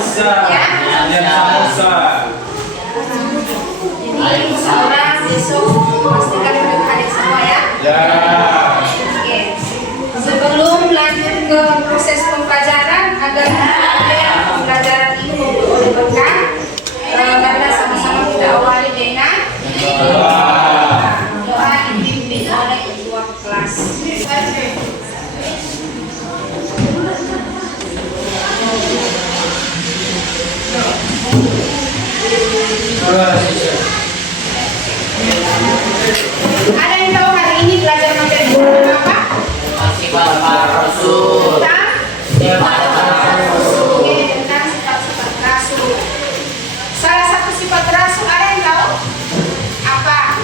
Bisa. Ya. Bisa. Jadi insya Allah besok pastikan hadir semua ya. Ya. Oke. Sebelum lanjut ke proses pembelajaran agar pembelajaran ini membawa oleh berkah, karena sama-sama kita awali dengan doa dipimpin oleh ketua kelas. Ada yang tahu hari ini belajar materi apa? Sifat para rasul. Tentang Oke, tentang sifat-sifat rasul. Salah satu sifat rasul ada yang tahu? Apa?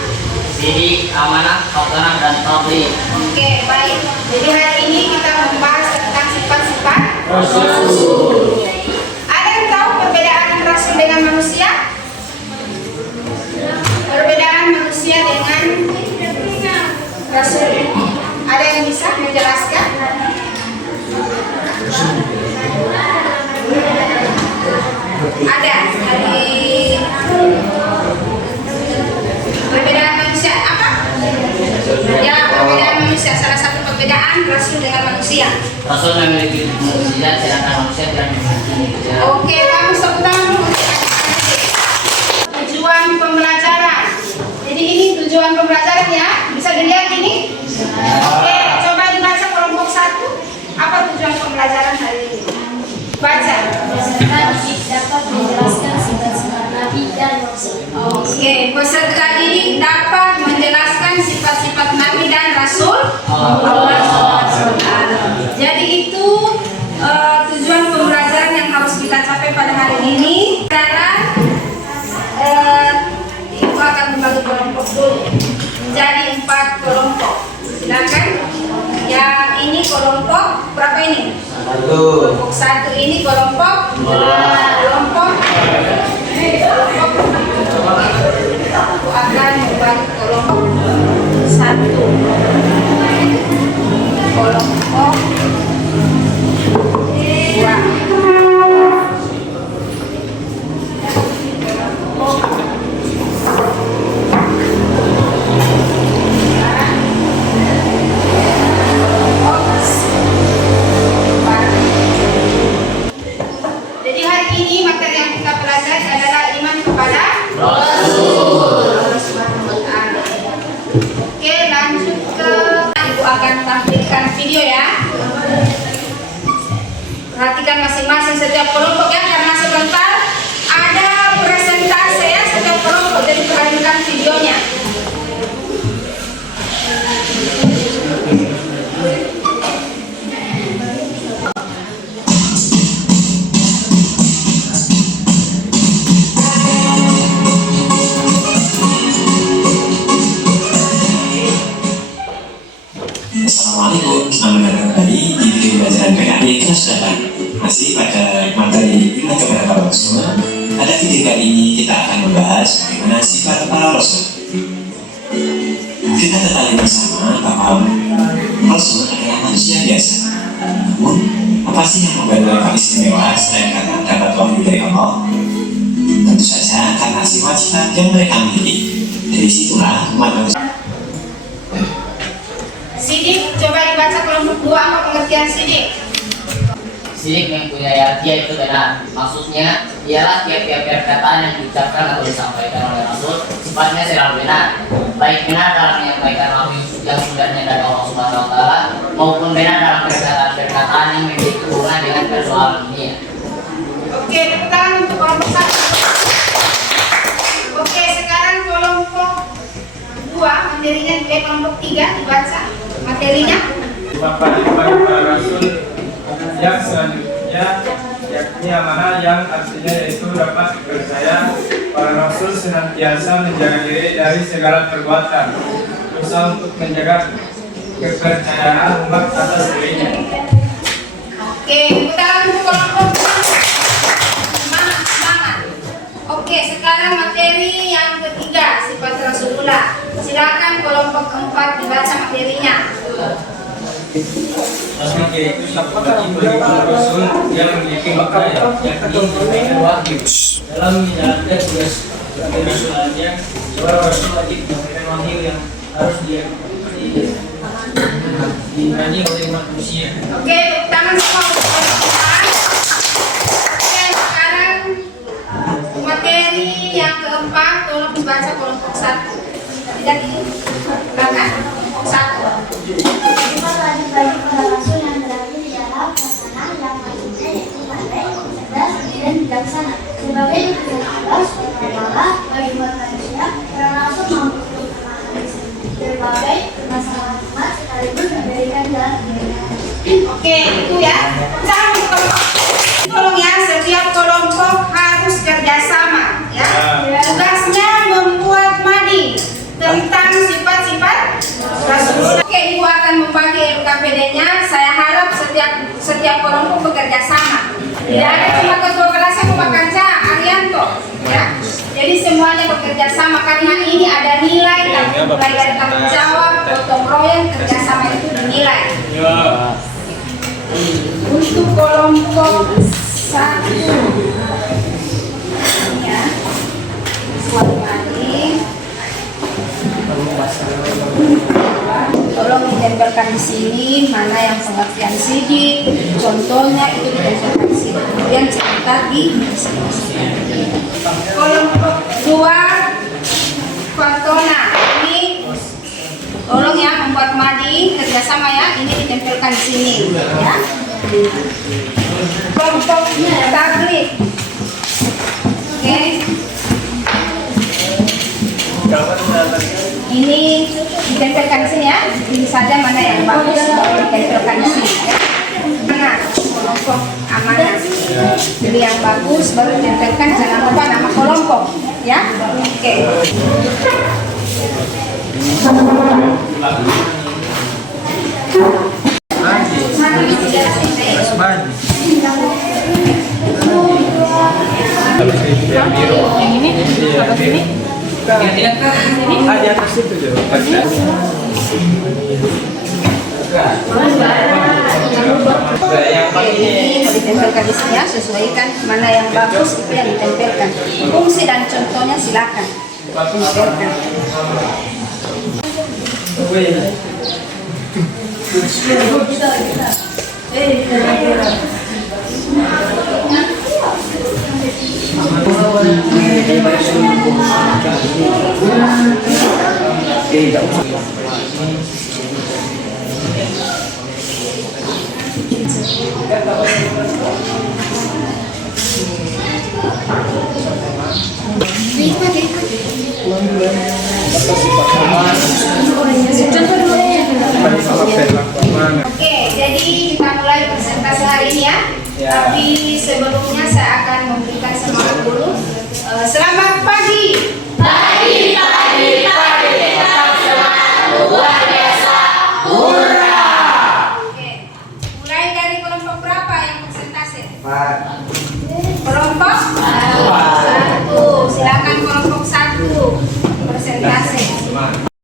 Sidik, amanah, khazanah, dan tabligh. Oke, baik. Jadi hari ini kita membahas tentang sifat-sifat Rasul. Ada yang tahu perbedaan rasul dengan manusia? Perbedaan manusia dengan rasul. Ada yang bisa menjelaskan? Ada dari perbedaan manusia apa? Ya, perbedaan manusia. Salah satu perbedaan rasul dengan manusia. Rasul memiliki mukjizat, sedangkan manusia tidak memiliki mukjizat. Oke, kamu sebutan tujuan pembelajaran. Jadi ini tujuan pembelajaran ya. Bisa dilihat ini? Oke, coba dibaca kelompok 1. Apa tujuan pembelajaran hari ini? Baca. Peserta didik dapat menjelaskan sifat-sifat Nabi dan Rasul. Oke, peserta didik dapat menjelaskan sifat-sifat Nabi dan Rasul Allah SWT. Jadi itu tujuan pembelajaran yang harus kita capai pada hari ini. Sekarang Ibu akan membagi kelompok dulu menjadi 4 kelompok. Silakan. Yang ini kelompok berapa ini? Kelompok 1 ini kelompok kelompok aku akan membagi kelompok 1 kelompok 2 Jadi hari ini materi yang kita pelajari adalah iman kepada Allah Subhanahu wa Ta'ala. Oke, lanjut ke Ibu akan tampilkan video ya. Perhatikan masing-masing setiap kelompok ya, karena sebentar ada presentasi ya setiap kelompok, jadi perhatikan videonya. Assalamualaikum, selamat datang kembali di video pelajaran PKB kelas 8. Masih pada materi iman kepada para rasul. Pada video kali ini kita akan membahas bagaimana sifat para rasul. Kita ketahui bersama bahwa rasul adalah manusia biasa. Namun, apa sih yang membuat mereka istimewa selain karena dapat wahyu dari Allah? Tentu saja karena sifat-sifat yang mereka miliki. Dari situlah umat manusia. Sidik, coba dibaca kelompok 2 apa pengertian sidik? Sidik mempunyai arti itu benar. Maksudnya ialah tiap-tiap perkataan yang diucapkan atau disampaikan oleh Rasul sifatnya selalu benar. Baik benar dalam menyampaikan wahyu yang sumbernya dari Allah Subhanahu wa Ta'ala maupun benar dalam perkataan-perkataan yang memiliki hubungan dengan persoalan dunia. Oke, tepuk tangan untuk kelompok 1. Oke, sekarang kelompok 2 materinya di kelompok 3 dibaca materinya. Bapak iman para rasul yang selanjutnya yakni amanah yang artinya yaitu dapat dipercaya. Para rasul senantiasa menjaga diri dari segala perbuatan berusaha untuk menjaga kepercayaan umat atas dirinya. Oke, tepuk tangan untuk kelompok 2. Semangat. Oke, sekarang materi yang ketiga, sifat Rasulullah. Silakan kelompok 4 dibaca materinya. Oke, itu siapa bagi Rasul yang memiliki makna yakni menyampaikan wahyu dalam menjalankan tugas kerasulannya. Seorang Rasul wajib menyampaikan wahyu yang harus diimani oleh umat manusia. Oke, tepuk tangan semua untuk teman-teman. Oke, sekarang materi yang keempat, tolong dibaca kelompok 1. Tidak di belakang, kelompok 1. Terima kasih bagi para rasul yang berada di dalam khazanah yang maksudnya yaitu pandai, cerdas, dan bijaksana. Sebagai utusan Allah SWT bagi umat manusia, para rasul mampu berbagai permasalahan umat sekaligus memberikan jalan kebenaran. Oke, itu ya. Sekarang untuk kelompok. Tolong ya, setiap kelompok harus kerjasama. Ya. Tugasnya membuat mading tentang sifat-sifat Rasul. Oke, Ibu akan membagi LKPD-nya. Saya harap setiap kelompok bekerja sama. Tidak ada cuma ketua kelasnya Bapak Kanca Arianto, ya. Jadi semuanya bekerja sama karena ini ada nilai mulai dari tanggung jawab, gotong royong, kerjasama itu dinilai. Untuk kelompok 1, ya, buat mading. Tolong ditempelkan di sini mana yang pengertian sidik, contohnya itu ditempelkan di sini. Kemudian cerita di sini. Kelompok 2, Fatona. Ini tolong ya membuat mading kerjasama ya. Ini ditempelkan di sini. Ya. Kelompok tablik. Oke. Ini ditempelkan di sini ya. Pilih saja mana yang bagus, ditempelkan di sini. Ya. Mana kelompok amanah. Pilih yang bagus, baru ditempelkan. Jangan lupa nama kelompok, ya. Oke. Yang ini apa sini? Di atas itu tuh. Oke, ini mau ditempelkan di sini ya, sesuaikan mana yang bagus itu yang ditempelkan. Fungsi dan contohnya silakan tempelkan. Oke, jadi kita mulai presentasi hari ini ya. Tapi sebelumnya saya akan memberikan semangat dulu. Selamat pagi. Pagi, tetap semangat, luar biasa, hurra! Oke, mulai dari kelompok berapa yang presentasi? Kelompok 1. Silakan kelompok 1 presentasi.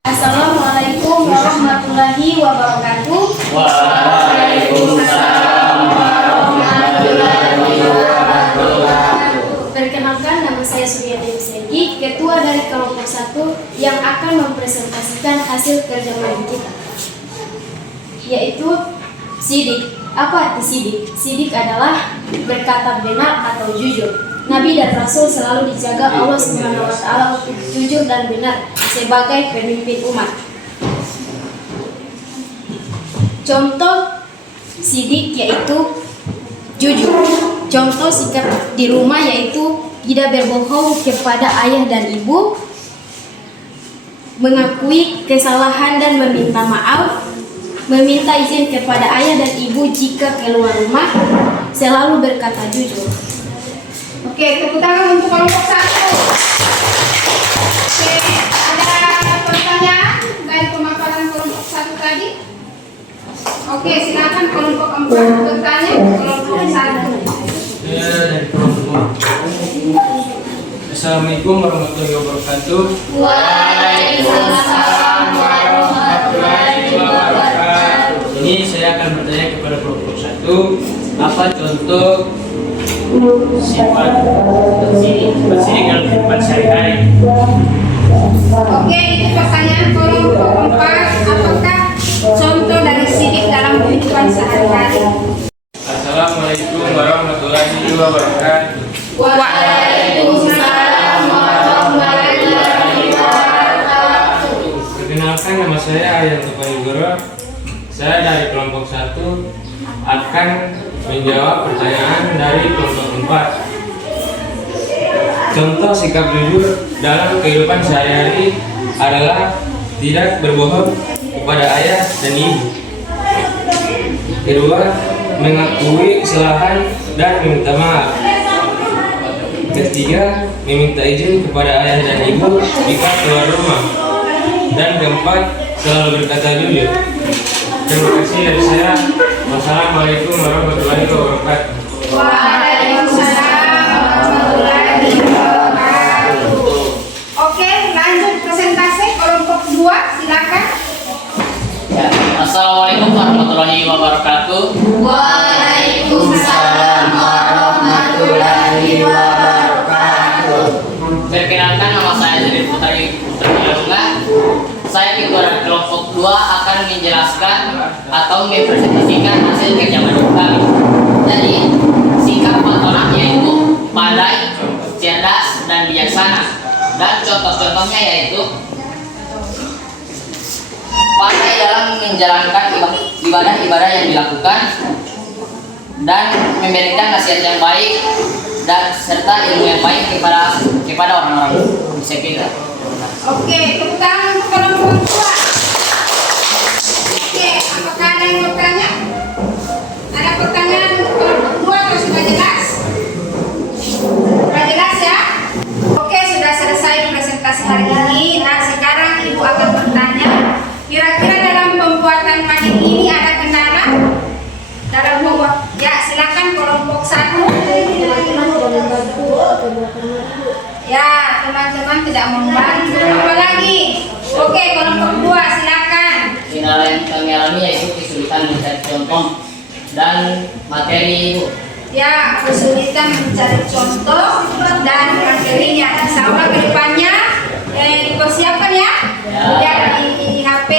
Assalamualaikum warahmatullahi wabarakatuh. Waalaikumsalam warahmatullahi wabarakatuh. Perkenalkan, nama saya Suryati Senggi, ketua dari kelompok 1 yang akan mempresentasikan hasil kerja mading kita, yaitu sidik. Apa arti sidik? Sidik adalah berkata benar atau jujur. Nabi dan Rasul selalu dijaga Allah SWT untuk jujur dan benar sebagai pemimpin umat. Contoh sidik yaitu jujur. Contoh sikap di rumah yaitu tidak berbohong kepada ayah dan ibu, mengakui kesalahan dan meminta maaf, meminta izin kepada ayah dan ibu jika keluar rumah, selalu berkata jujur. Oke, tepuk tangan untuk kelompok 1. Oke, ada pertanyaan dari pemaparan kelompok 1 tadi? Oke, silakan kelompok 4 bertanya, kelompok 1. Ya, dari kelompok. Assalamualaikum warahmatullahi wabarakatuh. Waalaikumsalam warahmatullahi wabarakatuh. Ini saya akan bertanya kepada 1, apa contoh sifat sidik dalam kehidupan sehari-hari? Oke, itu pertanyaan kelompok 4. Apakah contoh dari sidik dalam kehidupan sehari-hari? Assalamualaikum warahmatullahi wabarakatuh. Waalaikumsalam warahmatullahi wabarakatuh. Perkenalkan, nama saya Aryan Tupanigoro. Saya dari kelompok 1 akan menjawab pertanyaan dari kelompok 4. Contoh sikap jujur dalam kehidupan sehari-hari adalah tidak berbohong kepada ayah dan ibu. Kedua, mengakui kesalahan dan meminta maaf. Ketiga, meminta izin kepada ayah dan ibu jika keluar rumah. Dan keempat, selalu berkata jujur. Terima kasih dari saya. Wassalamualaikum warahmatullahi wabarakatuh. Waalaikumsalam warahmatullahi wabarakatuh. Oke, lanjut presentasi kelompok 2, silakan. Ya, Assalamualaikum warahmatullahi wabarakatuh. Waalaikumsalam warahmatullahi wabarakatuh. Perkenalkan, nama saya Jadi Putra Ilunga. Saya ketua dari kelompok 2 akan menjelaskan atau mempresentasikan hasil kerja menurut kami. Jadi, sikap patronat yaitu pandai, cerdas, dan bijaksana. Dan contoh-contohnya yaitu pandai dalam menjalankan ibadah-ibadah yang dilakukan dan memberikan nasihat yang baik dan serta ilmu yang baik kepada orang-orang di sekitar. Oke, tepuk tangan untuk kelompok 2. Oke, apakah ada yang bertanya? Ada pertanyaan untuk kelompok 2 atau sudah jelas? Sudah jelas ya? Oke, sudah selesai presentasi hari ini. Nah, sekarang Ibu akan bertanya, kira-kira dalam pembuatan mading ini ada kendala? Dalam membuat, ya silakan kelompok 1. Ya, teman-teman tidak membantu. Apa lagi? Oke, kelompok 2 silakan. Kendala yang kami alami yaitu kesulitan mencari contoh dan materi, Ibu. Ya, kesulitan mencari contoh dan materinya. Insya Allah ke depannya dipersiapkan ya. Ya, di HP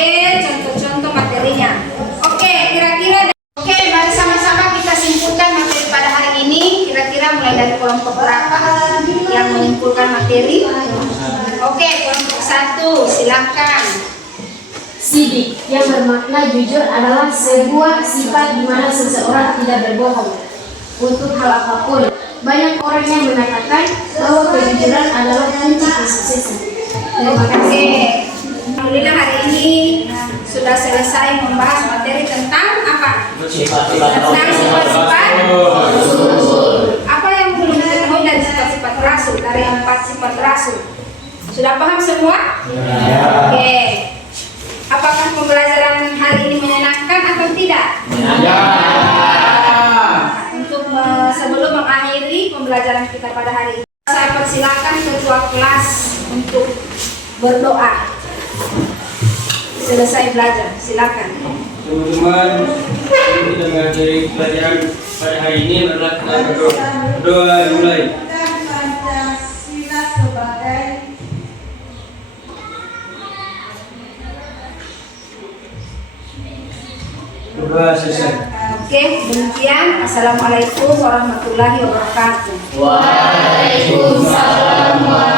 contoh-contoh materinya. Oke, kira-kira. Oke, mari sama-sama kita simpulkan materi pada hari ini. Kira-kira mulai dari kelompok berapa yang menyimpulkan materi? Oke, kelompok 1 silakan. Sidik yang bermakna jujur adalah sebuah sifat di mana seseorang tidak berbohong untuk hal apapun. Banyak orang yang mengatakan bahwa kejujuran adalah kunci kesuksesan. Terima kasih. Alhamdulillah hari ini sudah selesai membahas materi tentang apa? Tentang sifat-sifat rasul. Apa yang belum diketahui dari sifat-sifat rasul, dari 4 sifat rasul? Sudah paham semua? Oke. Apakah pembelajaran hari ini menyenangkan atau tidak? Untuk sebelum mengakhiri pembelajaran kita pada hari ini, saya persilakan ketua kelas untuk berdoa. Selesai belajar, silakan. Teman-teman, kita mengakhiri pelajaran pada hari ini adalah kita berdoa. Doa mulai. Doa selesai. Oke, demikian. Assalamualaikum warahmatullahi wabarakatuh. Waalaikumsalam.